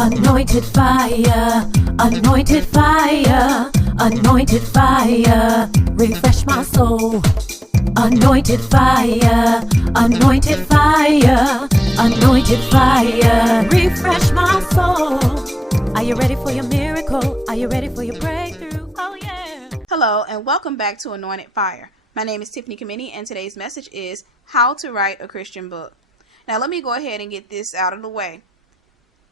Anointed fire, anointed fire, anointed fire, refresh my soul. Anointed fire, anointed fire, anointed fire, refresh my soul. Are you ready for your miracle? Are you ready for your breakthrough? Oh yeah. Hello and welcome back to Anointed Fire. My name is Tiffany and today's message is how to write a Christian book. Now let me go ahead and get this out of the way.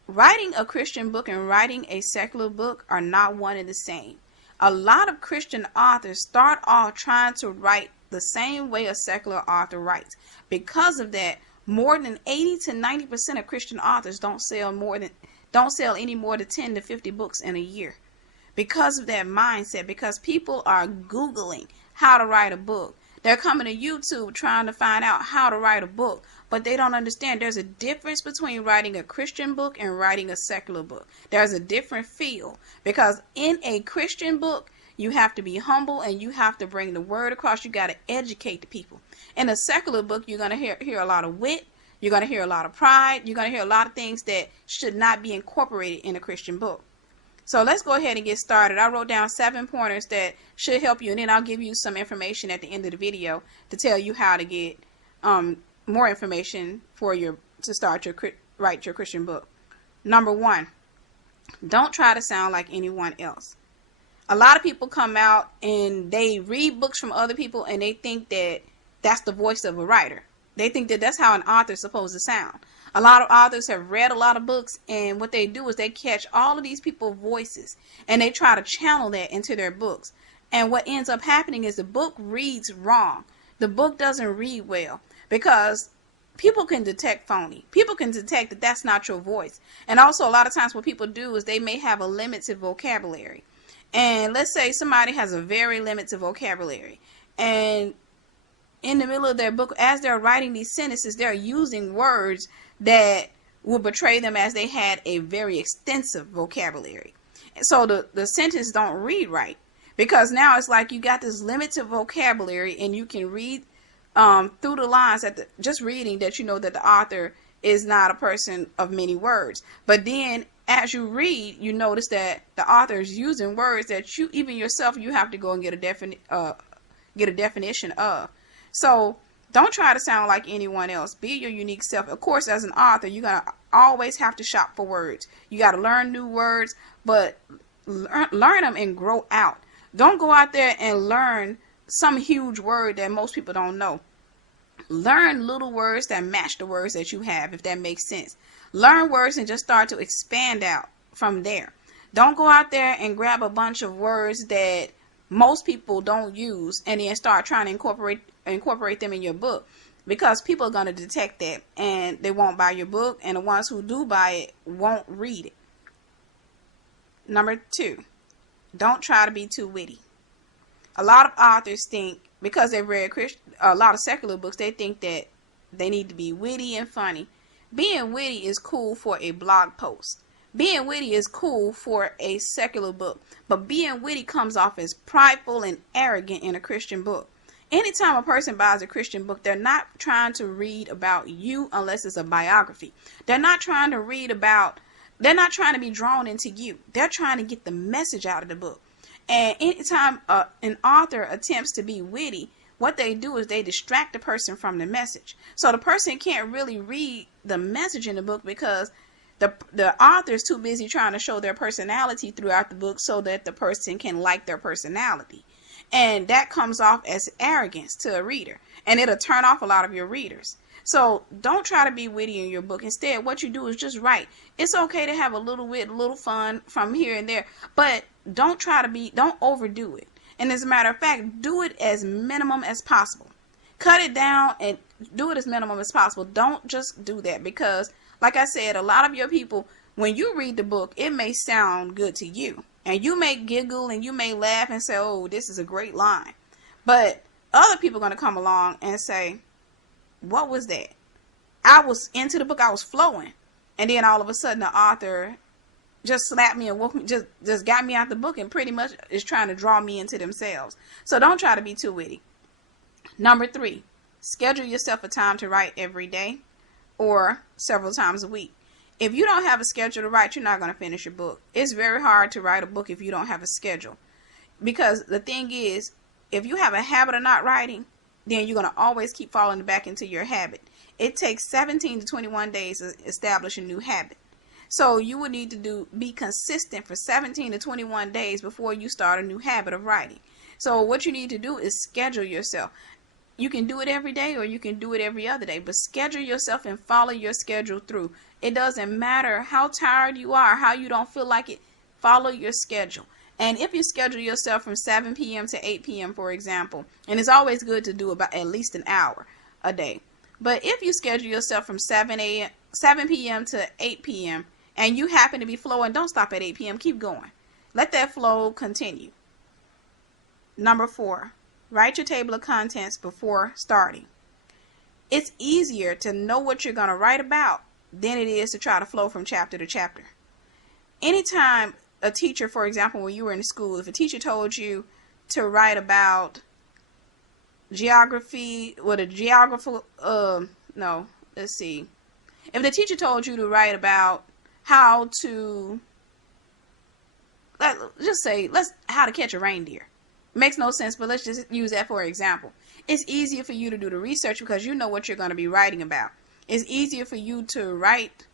Writing a Christian book and writing a secular book are not one and the same. A lot of Christian authors start off trying to write the same way a secular author writes. Because of that, more than 80 to 90% of Christian authors don't sell any more than 10 to 50 books in a year. Because of that mindset, because people are Googling how to write a book. They're coming to YouTube trying to find out how to write a book, but they don't understand there's a difference between writing a Christian book and writing a secular book. There's a different feel, because in a Christian book, you have to be humble and you have to bring the word across. You got to educate the people. In a secular book, you're going to hear a lot of wit. You're going to hear a lot of pride. You're going to hear a lot of things that should not be incorporated in a Christian book. So let's go ahead and get started. I wrote down 7 pointers that should help you, and then I'll give you some information at the end of the video to tell you how to get more information for write your Christian book. Number 1, don't try to sound like anyone else. A lot of people come out and they read books from other people and they think that that's the voice of a writer. They think that that's how an author is supposed to sound. A lot of authors have read a lot of books, and what they do is they catch all of these people's voices and they try to channel that into their books. And what ends up happening is the book reads wrong. The book doesn't read well because people can detect phony. People can detect that that's not your voice. And also a lot of times what people do is they may have a limited vocabulary. And let's say somebody has a very limited vocabulary, and in the middle of their book, as they're writing these sentences, they're using words that will portray them as they had a very extensive vocabulary. And so the sentence don't read right, because now it's like you got this limited vocabulary and you can read through the lines just reading that you know that the author is not a person of many words. But then as you read, you notice that the author is using words that you have to go and get a definition of. So don't try to sound like anyone else. Be your unique self. Of course, as an author, you're going to always have to shop for words. You got to learn new words, but learn them and grow out. Don't go out there and learn some huge word that most people don't know. Learn little words that match the words that you have, if that makes sense. Learn words and just start to expand out from there. Don't go out there and grab a bunch of words that most people don't use and then start trying to incorporate them in your book, because people are going to detect that and they won't buy your book, and the ones who do buy it won't read it. Number 2, don't try to be too witty. A lot of authors think, because they've read a lot of secular books, they think that they need to be witty and funny. Being witty is cool for a blog post. Being witty is cool for a secular book, but being witty comes off as prideful and arrogant in a Christian book. Anytime a person buys a Christian book, they're not trying to read about you unless it's a biography. They're not trying to be drawn into you. They're trying to get the message out of the book. And anytime an author attempts to be witty, what they do is they distract the person from the message. So the person can't really read the message in the book, because the author is too busy trying to show their personality throughout the book so that the person can like their personality. And that comes off as arrogance to a reader, and it'll turn off a lot of your readers. So don't try to be witty in your book. Instead, what you do is just write. It's okay to have a little wit, a little fun from here and there, but don't overdo it. And as a matter of fact, do it as minimum as possible. Cut it down and do it as minimum as possible. Don't just do that, because like I said, a lot of your people, when you read the book, it may sound good to you. And you may giggle and you may laugh and say, oh, this is a great line. But other people are going to come along and say, what was that? I was into the book, I was flowing. And then all of a sudden the author just slapped me and woke me, just got me out the book, and pretty much is trying to draw me into themselves. So don't try to be too witty. Number 3, schedule yourself a time to write every day or several times a week. If you don't have a schedule to write, you're not going to finish your book. It's very hard to write a book if you don't have a schedule. Because the thing is, if you have a habit of not writing, then you're going to always keep falling back into your habit. It takes 17 to 21 days to establish a new habit. So you would need to be consistent for 17 to 21 days before you start a new habit of writing. So what you need to do is schedule yourself. You can do it every day or you can do it every other day, but schedule yourself and follow your schedule through. It doesn't matter how tired you are, how you don't feel like it, follow your schedule. And if you schedule yourself from 7 p.m. to 8 p.m., for example, and it's always good to do about at least an hour a day. But if you schedule yourself from 7 p.m. to 8 p.m., and you happen to be flowing, don't stop at 8 p.m., keep going. Let that flow continue. Number 4, write your table of contents before starting. It's easier to know what you're going to write about than it is to try to flow from chapter to chapter. Anytime a teacher, for example, when you were in school, if a teacher told you to write about geography, if the teacher told you to write about how to, how to catch a reindeer. Makes no sense, but let's just use that for example. It's easier for you to do the research because you know what you're going to be writing about. It's easier for you to write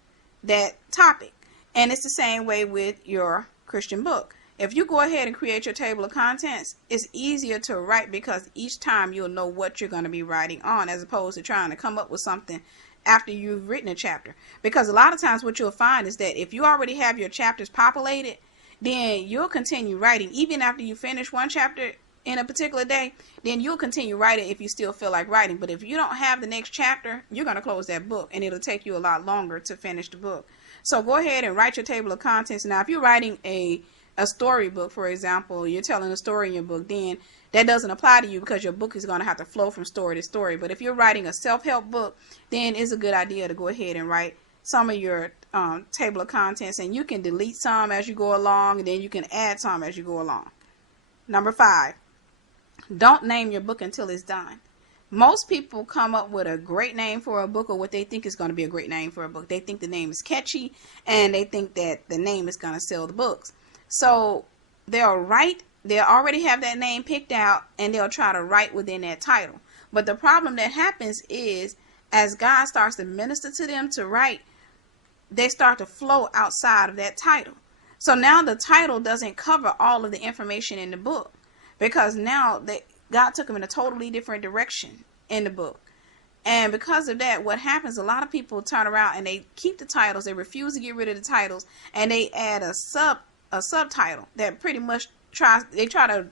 that topic. And it's the same way with your Christian book. If you go ahead and create your table of contents, it's easier to write because each time you'll know what you're going to be writing on, as opposed to trying to come up with something after you've written a chapter. Because a lot of times what you'll find is that if you already have your chapters populated, then you'll continue writing. Even after you finish one chapter in a particular day, then you'll continue writing if you still feel like writing. But if you don't have the next chapter, you're going to close that book and it'll take you a lot longer to finish the book. So go ahead and write your table of contents. Now, if you're writing a storybook, for example, you're telling a story in your book, then that doesn't apply to you because your book is going to have to flow from story to story. But if you're writing a self-help book, then it's a good idea to go ahead and write some of your table of contents, and you can delete some as you go along, and then you can add some as you go along. Number 5, don't name your book until it's done. Most people come up with a great name for a book, or what they think is going to be a great name for a book. They think the name is catchy, and they think that the name is going to sell the books. So they'll already have that name picked out, and they'll try to write within that title. But the problem that happens is, as God starts to minister to them to write, they start to flow outside of that title. So now the title doesn't cover all of the information in the book, because now God took them in a totally different direction in the book. And because of that, what happens, a lot of people turn around and they keep the titles, they refuse to get rid of the titles, and they add a subtitle that pretty much try to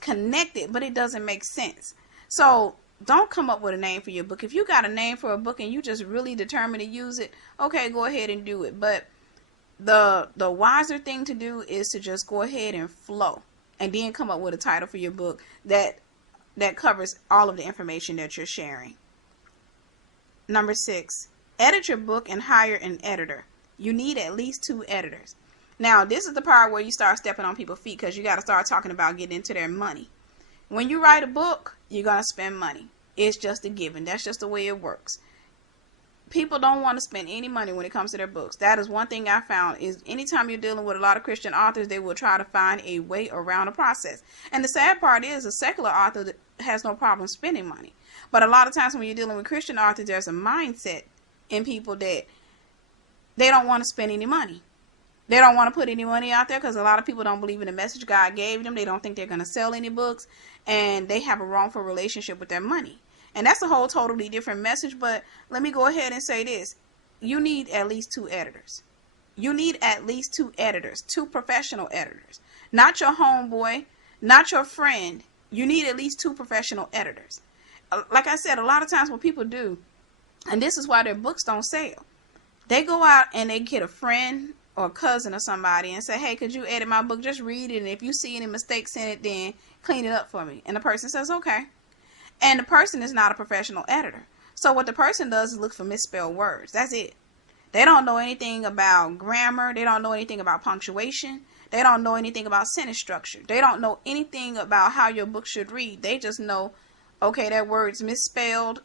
connect it, but it doesn't make sense. So don't come up with a name for your book. If you got a name for a book and you just really determined to use it, okay, go ahead and do it. But the wiser thing to do is to just go ahead and flow, and then come up with a title for your book that covers all of the information that you're sharing. Number 6, edit your book and hire an editor. You need at least 2 editors. Now, this is the part where you start stepping on people's feet, because you got to start talking about getting into their money. When you write a book, you're going to spend money. It's just a given. That's just the way it works. People don't want to spend any money when it comes to their books. That is one thing I found, is anytime you're dealing with a lot of Christian authors, they will try to find a way around the process. And the sad part is, a secular author has no problem spending money. But a lot of times when you're dealing with Christian authors, there's a mindset in people that they don't want to spend any money. They don't want to put any money out there because a lot of people don't believe in the message God gave them. They don't think they're going to sell any books, and they have a wrongful relationship with their money. And that's a whole totally different message, but let me go ahead and say this. You need at least 2 editors. You need at least 2 editors, 2 professional editors. Not your homeboy, not your friend. You need at least 2 professional editors. Like I said, a lot of times what people do, and this is why their books don't sell, they go out and they get a friend or a cousin or somebody and say, hey, could you edit my book? Just read it, and if you see any mistakes in it, then clean it up for me. And the person says, okay. And the person is not a professional editor. So what the person does is look for misspelled words. That's it. They don't know anything about grammar. They don't know anything about punctuation. They don't know anything about sentence structure. They don't know anything about how your book should read. They just know, okay, that word's misspelled.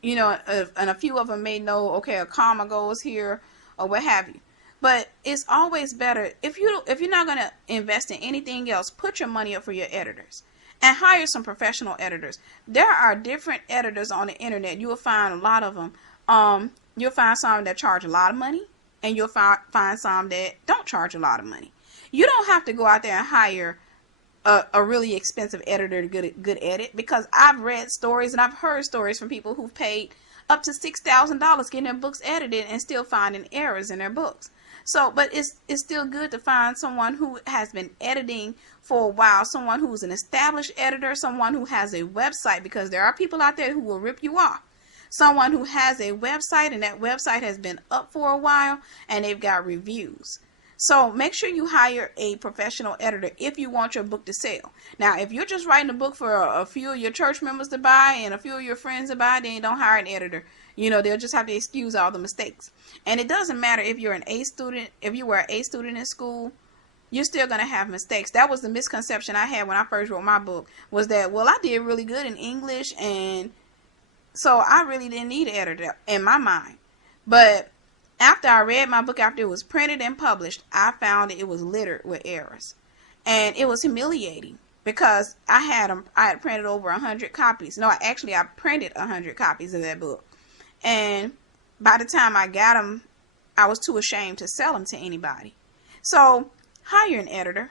You know, and a few of them may know, okay, a comma goes here. or what have you. But it's always better if you're not going to invest in anything else, put your money up for your editors and hire some professional editors. There are different editors on the internet. You will find a lot of them. You'll find some that charge a lot of money, and you'll find some that don't charge a lot of money. You don't have to go out there and hire a really expensive editor to get a good edit, because I've read stories and I've heard stories from people who've paid up to $6,000 getting their books edited and still finding errors in their books. So, but it's still good to find someone who has been editing for a while, someone who's an established editor, someone who has a website, because there are people out there who will rip you off. Someone who has a website and that website has been up for a while and they've got reviews. So make sure you hire a professional editor if you want your book to sell. Now, if you're just writing a book for a few of your church members to buy and a few of your friends to buy, then don't hire an editor. You know, they'll just have to excuse all the mistakes. And it doesn't matter if you're an A student, if you were an A student in school, you're still going to have mistakes. That was the misconception I had when I first wrote my book, was that, well, I did really good in English, and so I really didn't need an editor in my mind. But after I read my book, after it was printed and published, I found that it was littered with errors. And it was humiliating, because I had printed over 100 copies. No, actually, I printed 100 copies of that book. And by the time I got them, I was too ashamed to sell them to anybody. So hire an editor.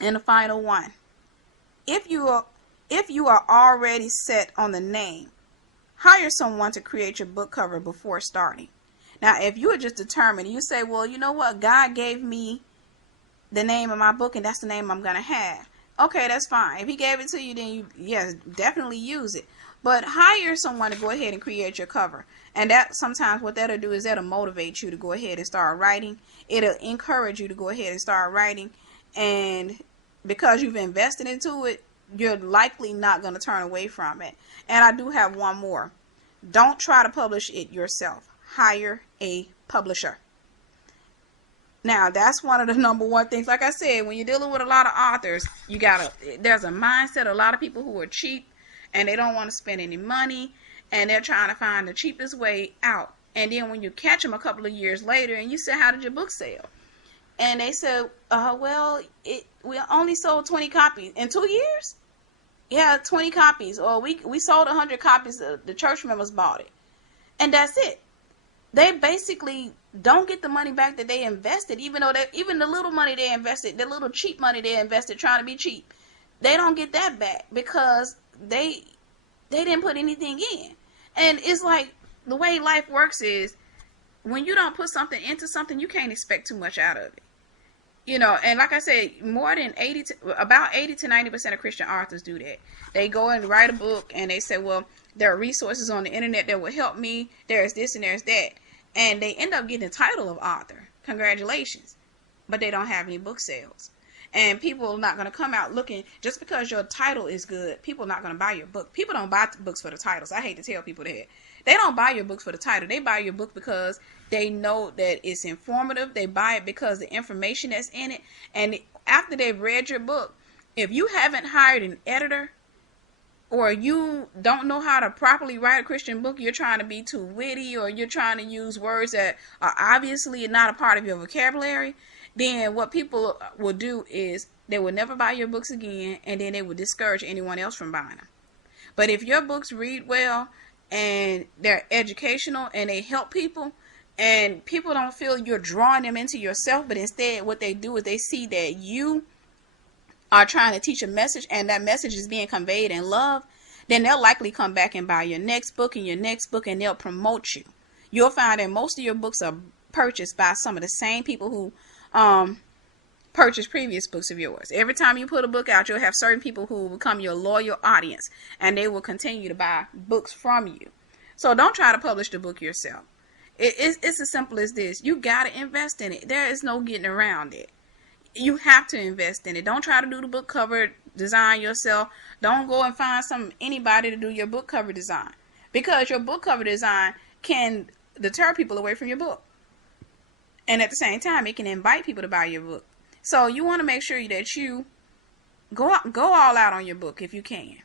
And the final one, if you are already set on the name, hire someone to create your book cover before starting. Now, if you are just determined, you say, well, you know what, God gave me the name of my book and that's the name I'm going to have. Okay, that's fine. If he gave it to you, then yes, definitely use it. But hire someone to go ahead and create your cover. And that sometimes what that'll do is that'll motivate you to go ahead and start writing. It'll encourage you to go ahead and start writing. And because you've invested into it, you're likely not going to turn away from it. And I do have one more. Don't try to publish it yourself. Hire a publisher. Now, that's one of the number one things. Like I said, when you're dealing with a lot of authors, there's a mindset, a lot of people who are cheap and they don't want to spend any money and they're trying to find the cheapest way out. And then when you catch them a couple of years later and you say, how did your book sell? And they said, well, we only sold 20 copies in 2 years. Yeah, 20 copies. Or we sold 100 copies. The church members bought it. And that's it. They basically don't get the money back that they invested, even the little money they invested, the little cheap money they invested trying to be cheap. They don't get that back because they didn't put anything in. And it's like the way life works is when you don't put something into something, you can't expect too much out of it. You know, and like I said, about 80 to 90% of Christian authors do that. They go and write a book and they say, well, there are resources on the internet that will help me. There's this and there's that. And they end up getting the title of author. Congratulations. But they don't have any book sales. And people are not going to come out looking, just because your title is good, people are not going to buy your book. People don't buy books for the titles. I hate to tell people that. They don't buy your books for the title. They buy your book because they know that it's informative. They buy it because the information that's in it. And after they've read your book, if you haven't hired an editor, or you don't know how to properly write a Christian book, you're trying to be too witty, or you're trying to use words that are obviously not a part of your vocabulary, then what people will do is they will never buy your books again, and then they will discourage anyone else from buying them. But if your books read well, and they're educational, and they help people, and people don't feel you're drawing them into yourself, but instead what they do is they see that you are trying to teach a message, and that message is being conveyed in love, then they'll likely come back and buy your next book and your next book, and they'll promote you. You'll find that most of your books are purchased by some of the same people who purchased previous books of yours. Every time you put a book out, you'll have certain people who will become your loyal audience, and they will continue to buy books from you. So don't try to publish the book yourself. It's as simple as this. You got to invest in it. There is no getting around it. You have to invest in it. Don't try to do the book cover design yourself. Don't go and find anybody to do your book cover design, because your book cover design can deter people away from your book. And at the same time, it can invite people to buy your book. So you want to make sure that you go all out on your book if you can.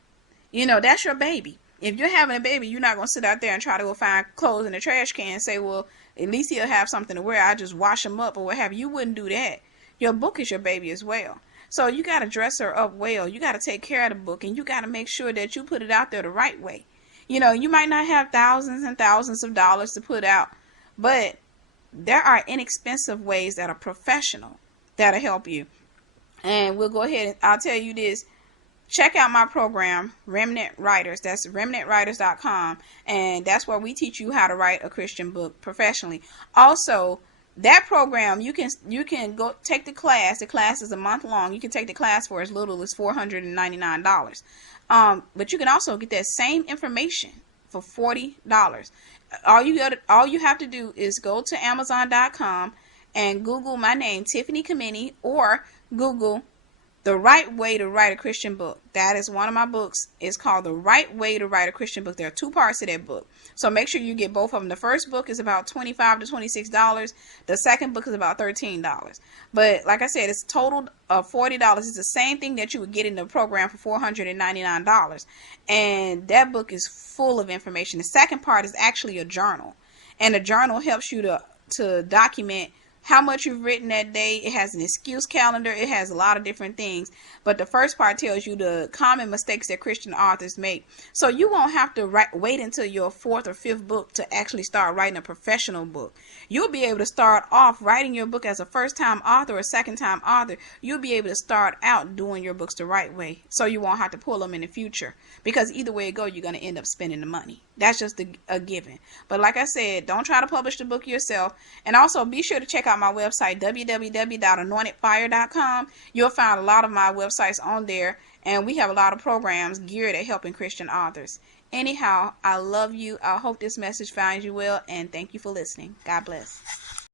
You know, that's your baby. If you're having a baby, you're not going to sit out there and try to go find clothes in the trash can and say, well, At least he'll have something to wear. I just wash him up or what have you. You wouldn't do that. Your book is your baby as well. So you got to dress her up well. You got to take care of the book, and you got to make sure that you put it out there the right way. You know, you might not have thousands and thousands of dollars to put out, but there are inexpensive ways that are professional that'll help you. And we'll go ahead and I'll tell you this. Check out my program, Remnant Writers. That's remnantwriters.com, and that's where we teach you how to write a Christian book professionally. Also, that program, you can go take the class. The class is a month long. You can take the class for as little as $499. But you can also get that same information for $40. All you have to do is go to Amazon.com and Google my name, Tiffany Kamini, or Google The Right Way to Write a Christian Book. That is one of my books. It's called The Right Way to Write a Christian Book. There are 2 parts to that book. So make sure you get both of them. The first book is about $25 to $26. The second book is about $13. But like I said, it's a total of $40. It's the same thing that you would get in the program for $499. And that book is full of information. The second part is actually a journal. And the journal helps you to document how much you've written that day. It has an excuse calendar. It has a lot of different things. But the first part tells you the common mistakes that Christian authors make. So you won't have to wait until your 4th or 5th book to actually start writing a professional book. You'll be able to start off writing your book as a first-time author or second-time author. You'll be able to start out doing your books the right way, so you won't have to pull them in the future. Because either way it goes, you're going to end up spending the money. That's just a given. But like I said, don't try to publish the book yourself. And also be sure to check out my website, www.anointedfire.com. You'll find a lot of my websites on there, and we have a lot of programs geared at helping Christian authors. Anyhow, I love you. I hope this message finds you well, and thank you for listening. God bless.